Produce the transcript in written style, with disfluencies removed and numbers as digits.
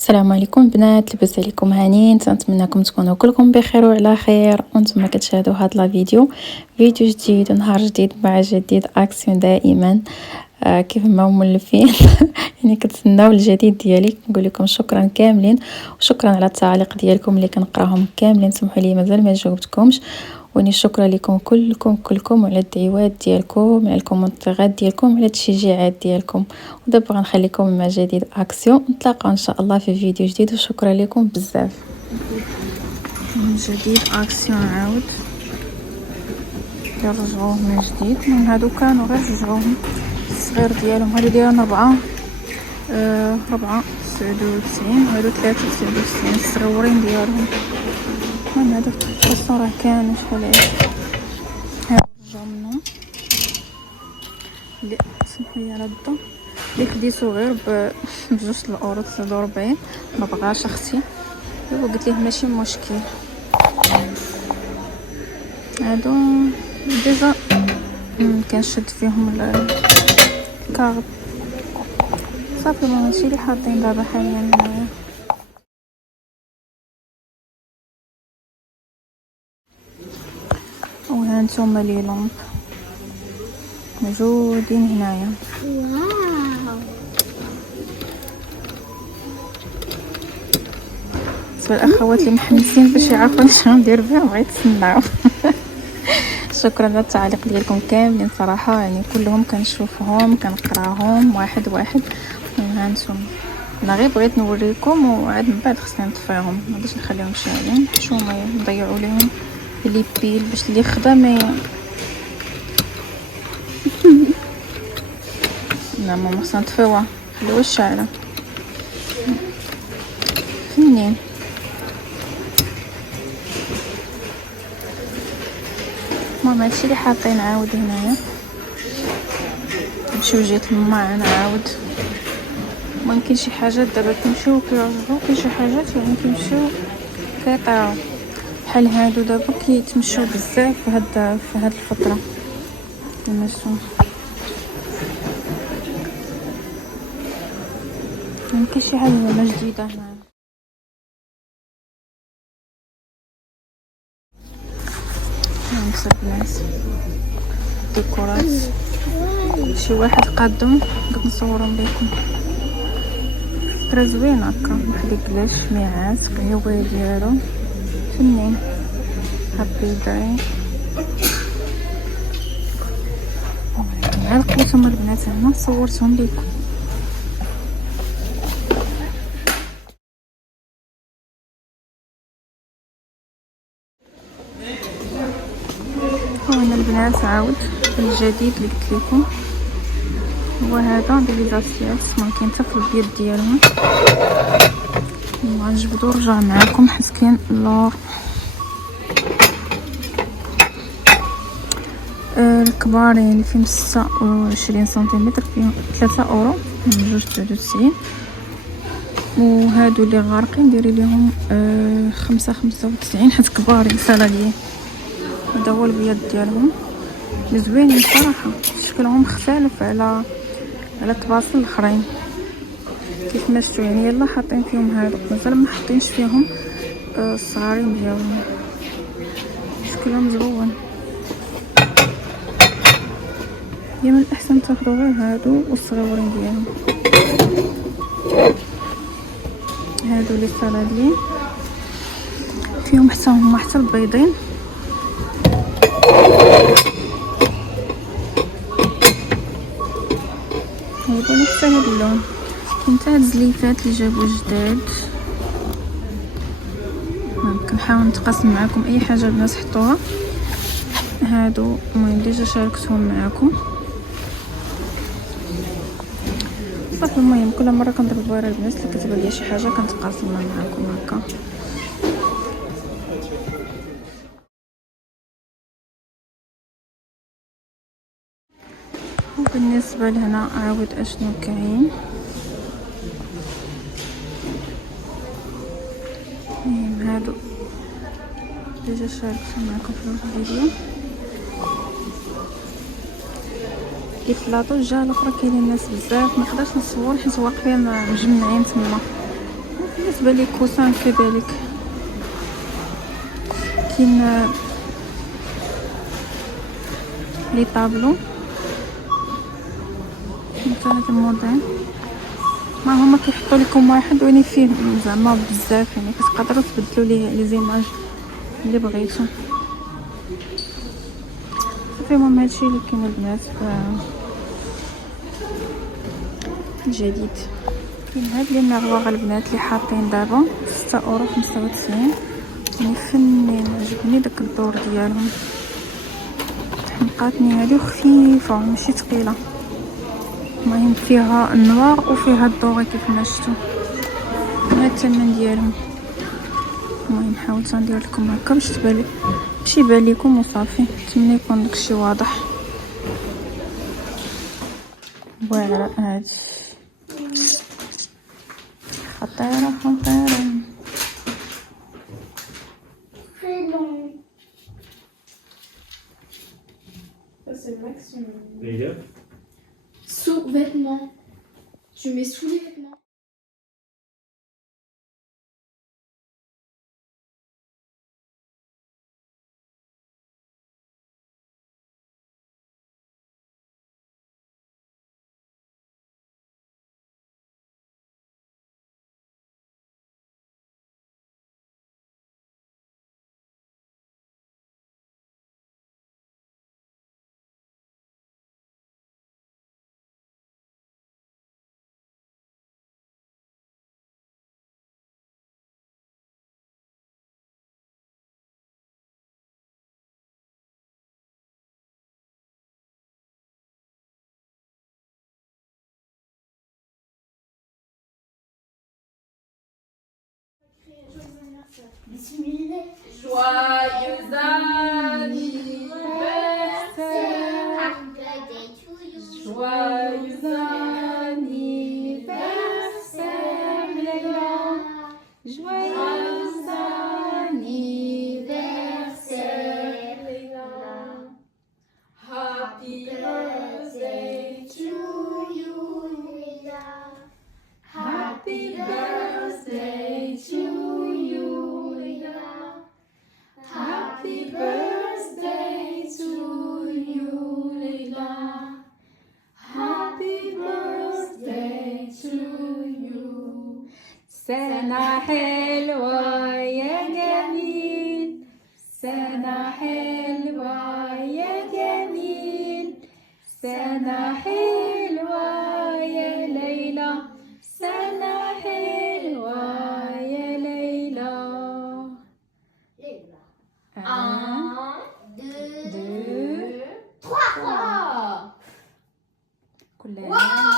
السلام عليكم بنات، لاباس عليكم هانيين؟ تنتمنىكم تكونوا كلكم بخير وعلى خير وانتم كتشاهدوا هاد لا فيديو جديد ونهار جديد مع جديد اكسيون دائما. كيف ما مولفين يعني كتسناو الجديد ديالي. نقول لكم شكرا كاملين وشكرا على التعاليق ديالكم اللي كنقراهم كاملين. سمحوا لي مازال ما جاوبتكمش، وني شكرا لكم كلكم على الدعوات ديالكم، على الكومنتات ديالكم، على التشجيعات ديالكم. ودابا غنخليكم مع جديد اكسيون، نتلاقاو ان شاء الله في فيديو جديد وشكرا لكم بزاف. من جديد اكسيون عاود كنرجعوه من جديد. من هادو كانوا غير رجعوهم الصغير ديالهم، هادو ديالهم 499 وهادو 399 الصغيورين ديالهم. المهم هذا الصراحة كان شحال هادي رجعو منهم اللي سمحولي على الضو اللي خديتو غير بجوج الاورو 49. ما بغاش اختي دابا قلت ليه ماشي مشكل. هادو ديجا كنشد فيهم الكارب صافي، ماشي اللي حاطين دابا حاليا هنايا. وهانتوما لي لومب موجودين هنايا. واو، بالنسبه للاخوات اللي محمسين باش يعرفوا اش غندير بهم غيتسناو. شكرا على التعليق ديالكم كاملين صراحه، يعني كلهم كنشوفهم كنقراهم واحد واحد. وهانتوما انا غير بغيت نوريكم وعاد من بعد خصني نطفيهم، ما باش نخليهم شاعلين شو ما نضيعوا لهم لي بيل باش اللي خدام لا ماما خصنا نطفيوها خليوها شاعله فينين. ماما هادشي اللي حاطين عاود هنايا. نمشيو جهه ماما نعاود. ممكن شي حاجات دابا كيمشيو كيعجبو، كاين شي حاجات يعني كيمشيو كيطيعو بحال هادو دابا كيتمشوا بزاف في هاد الفتره المشوا. يمكن شي حاجه ما جديده هنا. الناس ديكورات شي واحد قادهم قد نصورهم لكم. فكرة زوينه هكا، واحد كلاش ميعاد قهوه ديالو فنين. هابي داي هاد لقيتهم البنات هنا صورتهم لكم. هنا البنات عاود الجديد اللي قلت لكم هو هذا بليزاسيات، ممكن حتى في البيض ديالهم. غنجبدو رجع معاكم حيت كاين اللور الكبارين اللي فيهم 26 سنتيمتر فيهم 3 اورو من 2.99. وهادو اللي غارقين ديري ليهم 5.95 حيت كبارين سالاليه. هذا هو البيض ديالهم زوينين صراحه، شكلهم مختلف على الطباصل الاخرين كيف ما شفتوا. يعني يلا حاطين فيهم هادو، مازال ما حاطينش فيهم الصغارين ديالهم. شكلهم زوين، هي من الاحسن تاخذوا غير هادو والصغيورين ديالهم. هادو لي سالادين فيهم حتى هما حتى البيضين. هادو نفس هاد اللون. كاين حتى هاد الزليفات اللي جابوا جداد. كنحاول نتقاسم معكم اي حاجه الناس حطوها. هادو المهم ديجا شاركتهم معكم صافي. المهم كل مره كنضرب ورا الناس اللي كتبان ليا شي حاجه كنتقاسمها معكم هكا. وبالنسبه لهنا عاود اشنو كاين. هادو ديجا شاركت معكم في الفيديو. كيف لاطو الجهه الاخرى كاينين الناس بزاف، ما نقدرش نصور حيت واقفين مجمعين تما. بالنسبة لي كوسان كذلك كاين لي طابلو مثلا الموديل ما هما كيحطوا لكم واحد وين فيه زعما بزاف، يعني كتقدروا تبدلوا ليه لي زيماج اللي بغيتو. صافي المهم هادشي اللي كاين البنات جديد. كاين هاد لي ميغواغ البنات اللي حاطين دابا 6.95€، يعني فنين عجبني داك الدور ديالهم، حمقاتني هادي وخفيفه ماشي ثقيله. المهم فيها النوار وفيها الدوري كيف ما شفتوا. هذا الثمن ديالهم. المهم حاولت ندير لكم هكا باش يبان لكم وصافي. نتمنى يكون داكشي واضح. واعره هادي خطيره خطيره. C'est le maximum. Sous-vêtements. Tu mets sous les vêtements. Bismillah. Joyeux anniversaire. Happy birthday to you. Joyeux anniversaire, Léla. Joyeux anniversaire, Léla. Happy birthday to you. Happy birthday to you, Léla. Happy birthday to you, Léla. Happy birthday to you. سنة حلوة يا جميل، سنة حلوة يا جميل، سنة حلوة يا ليلى، سنة حلوة يا ليلى. Un, deux, trois. كل عام